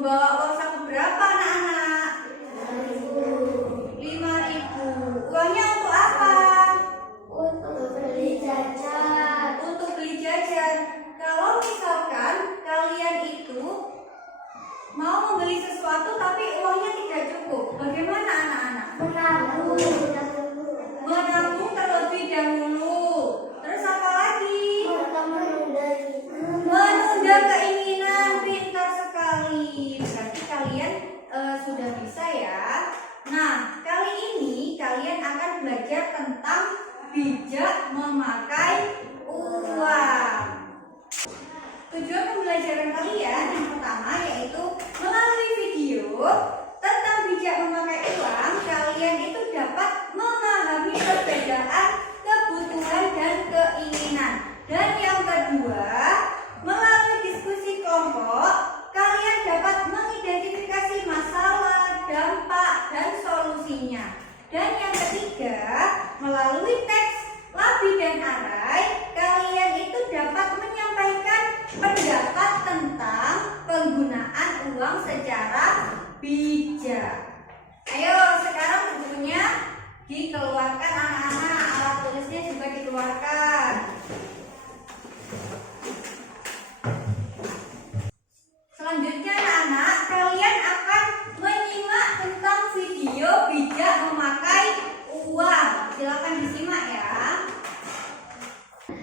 Membawa uang saku berapa anak-anak? 5.000. Uangnya untuk apa? Untuk beli jajan. Untuk beli jajan. Kalau misalkan kalian itu mau membeli sesuatu tapi uangnya tidak cukup, bagaimana anak-anak? Menabung terlebih dahulu. Terus apa lagi? Menunda keinginan. Pintar sekali. Berarti kalian sudah bisa ya. Nah, kali ini kalian akan belajar tentang bijak memakai uang. Tujuan pembelajaran kalian yang pertama yaitu melalui video tentang bijak memakai uang, kalian itu dapat memahami perbedaan kebutuhan dan keinginan. Dan yang kedua, melalui diskusi kelompok, kalian dapat mengidentifikasi masalah, dampak, dan solusinya. Dan yang ketiga, melalui teks Labi dan Arai, kalian itu dapat menyampaikan pendapat tentang penggunaan uang secara bijak. Ayo, sekarang bukunya dikeluarkan anak-anak, alat tulisnya juga dikeluarkan. Selanjutnya anak-anak, kalian akan menyimak tentang video bijak memakai uang. Silakan disimak ya.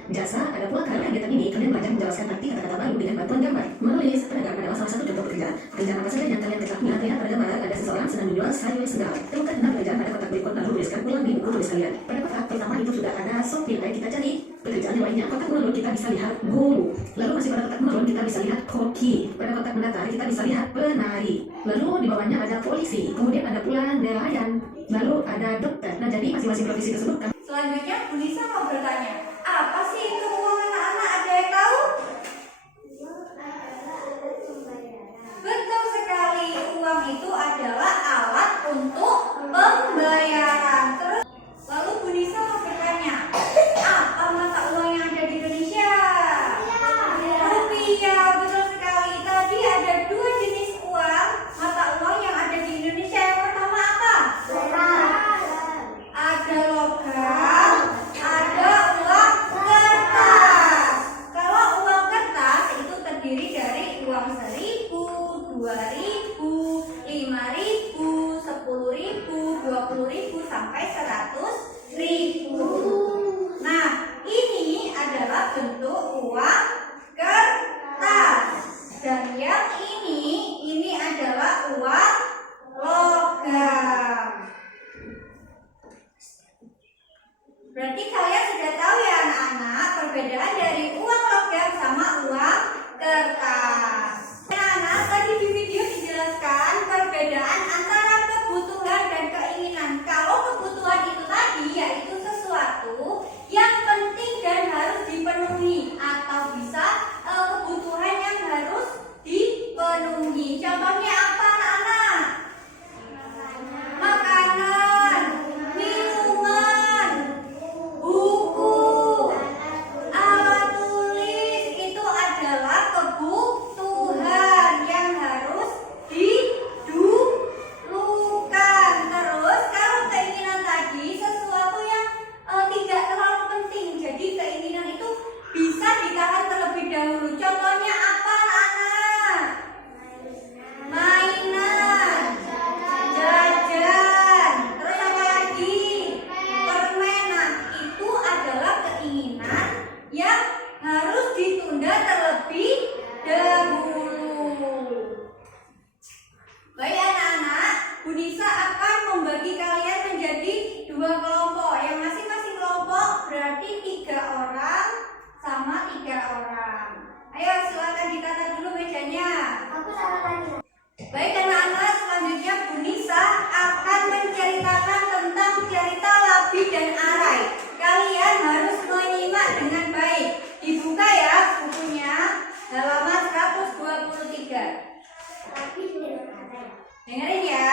Jasa, ada pula karena kegiatan ini kalian belajar menjelaskan arti kata-kata baru dengan bantuan gambar. Menulis pedagang adalah salah satu contoh pekerjaan. Pekerjaan apa saja yang kalian ketahui? Lihat pada gambar ada seseorang sedang menjual sayur segar. Temukan tentang pekerjaan pada kotak berikut lalu tuliskan ulang di buku tulis kalian. Pada kotak pertama itu sudah ada sopir. Kita cari pekerjaan yang lainnya. Kotak menurun kita bisa lihat guru. Lalu masih pada kotak menurun kita bisa lihat koki. Pada kotak mendatar kita bisa lihat penari. Lalu di bawahnya ada polisi. Kemudian ada pula nelayan. Lalu ada dokter. Nah, jadi masing-masing profesi tersebut kan. Selanjutnya Bu Nisa mau bertanya, apa sih itu uang anak-anak? Ada yang tahu? Betul sekali, uang itu adalah alat untuk pembayaran. Terus lalu Bu Nisa mau bertanya, apa mata uang yang ada di Indonesia? Rupiah, betul sekali. Tadi ada dua jenis uang, mata uang yang ada di Indonesia. Yang pertama apa? Ada logam, ada uang kertas. Kalau uang kertas itu terdiri dari uang 1.000, 2.000, 5.000, 10.000, 20.000 sampai 100.000. Nah, ini adalah bentuk uang kertas. Dan yang ini adalah uang logam. Berarti kalian sudah tahu ya anak-anak perbedaan dari uang logam sama uang kertas. Anak-anak, tadi di video dijelaskan perbedaan antara kebutuhan dan keinginan. Kalau kebutuhan itu tadi yaitu sesuatu yang penting dan harus dipenuhi, atau bisa kebutuhan yang harus dipenuhi. Contohnya apa anak-anak? Makanan, minuman, buku, alat tulis, itu adalah kebutuhan yang harus didulukan. Terus kalau keinginan tadi sesuatu yang tidak terlalu penting, jadi keinginan itu bisa ditahan terlebih dahulu. Contohnya apa anak-anak? Mainan, jajan, terus apa lagi? Permainan. Itu adalah keinginan yang harus ditunda terlebih dahulu. Baik anak-anak, Bu Nisa akan membagi kalian menjadi dua kelompok. Yang masing-masing kelompok berarti 3 orang sama 3 orang. Ayo silakan ditata dulu mejanya. Baik anak-anak, selanjutnya Bu Nisa akan menceritakan tentang cerita Labi dan Arai. Kalian harus menyimak dengan baik. Dibuka ya bukunya, halaman 123. Dengerin ya.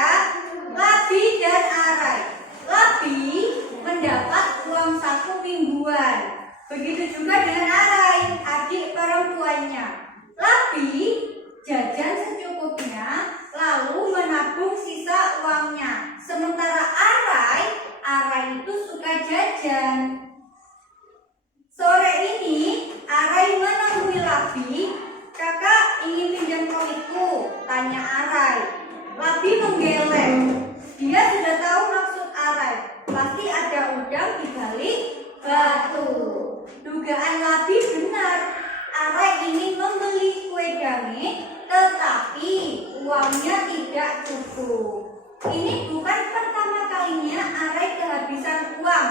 Labi dan Arai. Labi mendapat uang saku mingguan. Begitu juga dengan Arai, adik perempuannya. Labi jajan secukupnya, uangnya tidak cukup. Ini bukan pertama kalinya Arai kehabisan uang.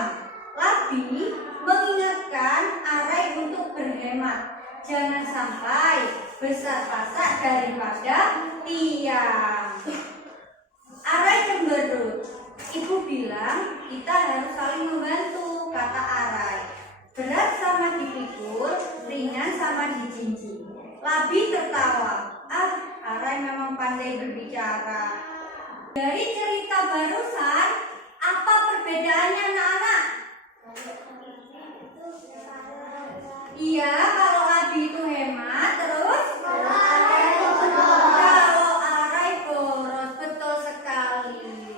Labi mengingatkan Arai untuk berhemat. Jangan sampai besar pasak daripada tiang. Arai cemberut. Ibu bilang kita harus saling membantu, kata Arai. Berat sama dipikul, ringan sama dijinjing. Labi tertawa. Arai memang pandai berbicara. Dari cerita barusan, apa perbedaannya anak-anak? Iya, kalau Labi itu hemat, terus? Kalau Arai boros, betul sekali.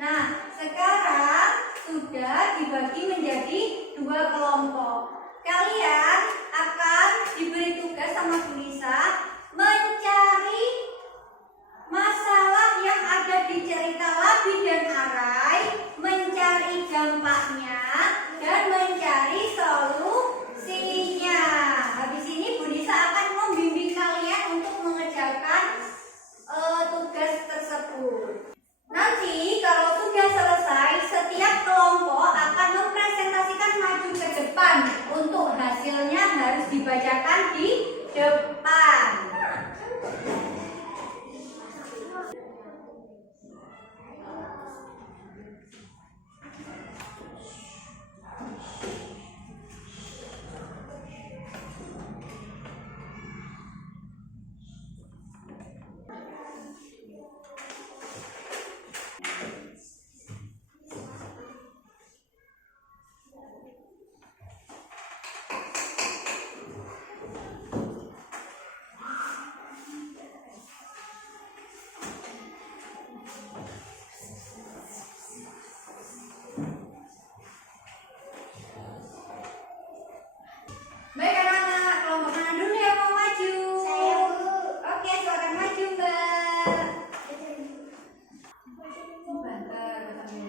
Nah, sekarang sudah dibagi menjadi 2 kelompok. Kalian akan diberi tugas sama Bu Nisa mencari masalah yang ada di cerita Labi dan Arai, mencari dampaknya dan mencari solusinya. Habis ini Bu Nisa akan membimbing kalian untuk mengerjakan tugas tersebut. Nanti kalau sudah selesai, setiap kelompok akan mempresentasikan maju ke depan. Untuk hasilnya harus dibacakan di depan. Baik anak-anak, kelompok mana dulu yang mau maju? Saya, Bu. Oke, silakan maju, Mbak.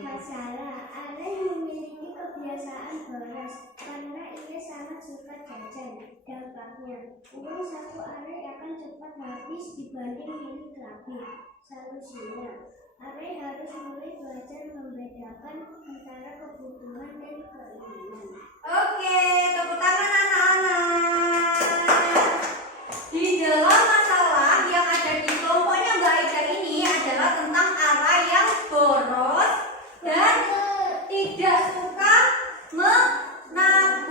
Masalah Arai memiliki kebiasaan boros karena ia sangat suka jajan. Dampaknya, uang saku Arai akan cepat habis dibanding milik Labi. Solusinya, Arai harus mulai belajar membedakan antara kebutuhan dan keinginan. Oke, tepuk tangan anak-anak. Di dalam masalah yang ada di kelompoknya Mbak Ida ini adalah tentang Arai yang boros dan tidak suka menabung.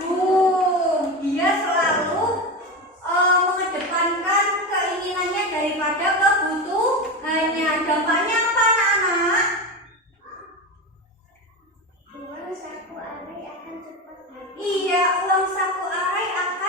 Dia selalu mengedepankan keinginannya daripada kebutuhannya. Dampaknya apa anak-anak? Uang saku Arai akan cepat habis. Iya, uang saku Arai akan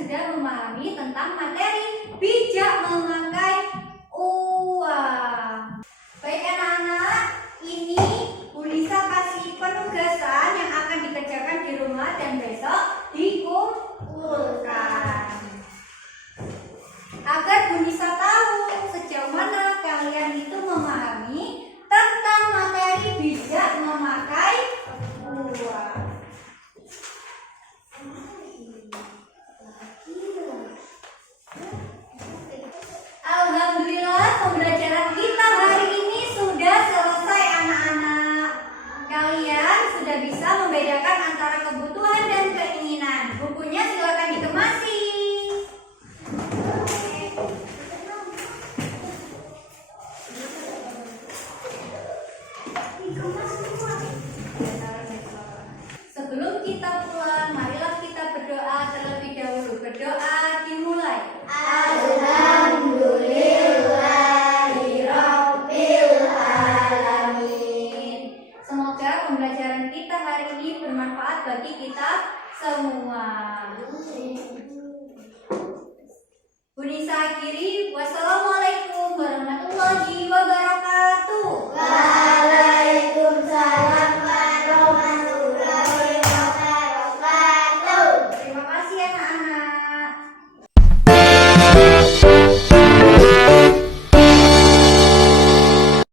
sudah memahami tentang materi bijak memakai uang. Baik anak-anak, ini Bu Nisa kasih penugasan yang akan dikerjakan di rumah dan besok dikumpulkan. Agar Bu Nisa tahu sejauh mana kalian itu memahami tentang materi bijak memakai uang. Alhamdulillah, pembelajaran kita hari ini sudah selesai anak-anak. Kalian sudah bisa membedakan antara kebutuhan dan keinginan. Bukunya silakan dikemasi. Sebelum kita pulang, marilah kita berdoa terlebih dahulu. Berdoa dimulai. Semoga pembelajaran kita hari ini bermanfaat bagi kita semua. Bu Nisa akhiri. Wassalamualaikum.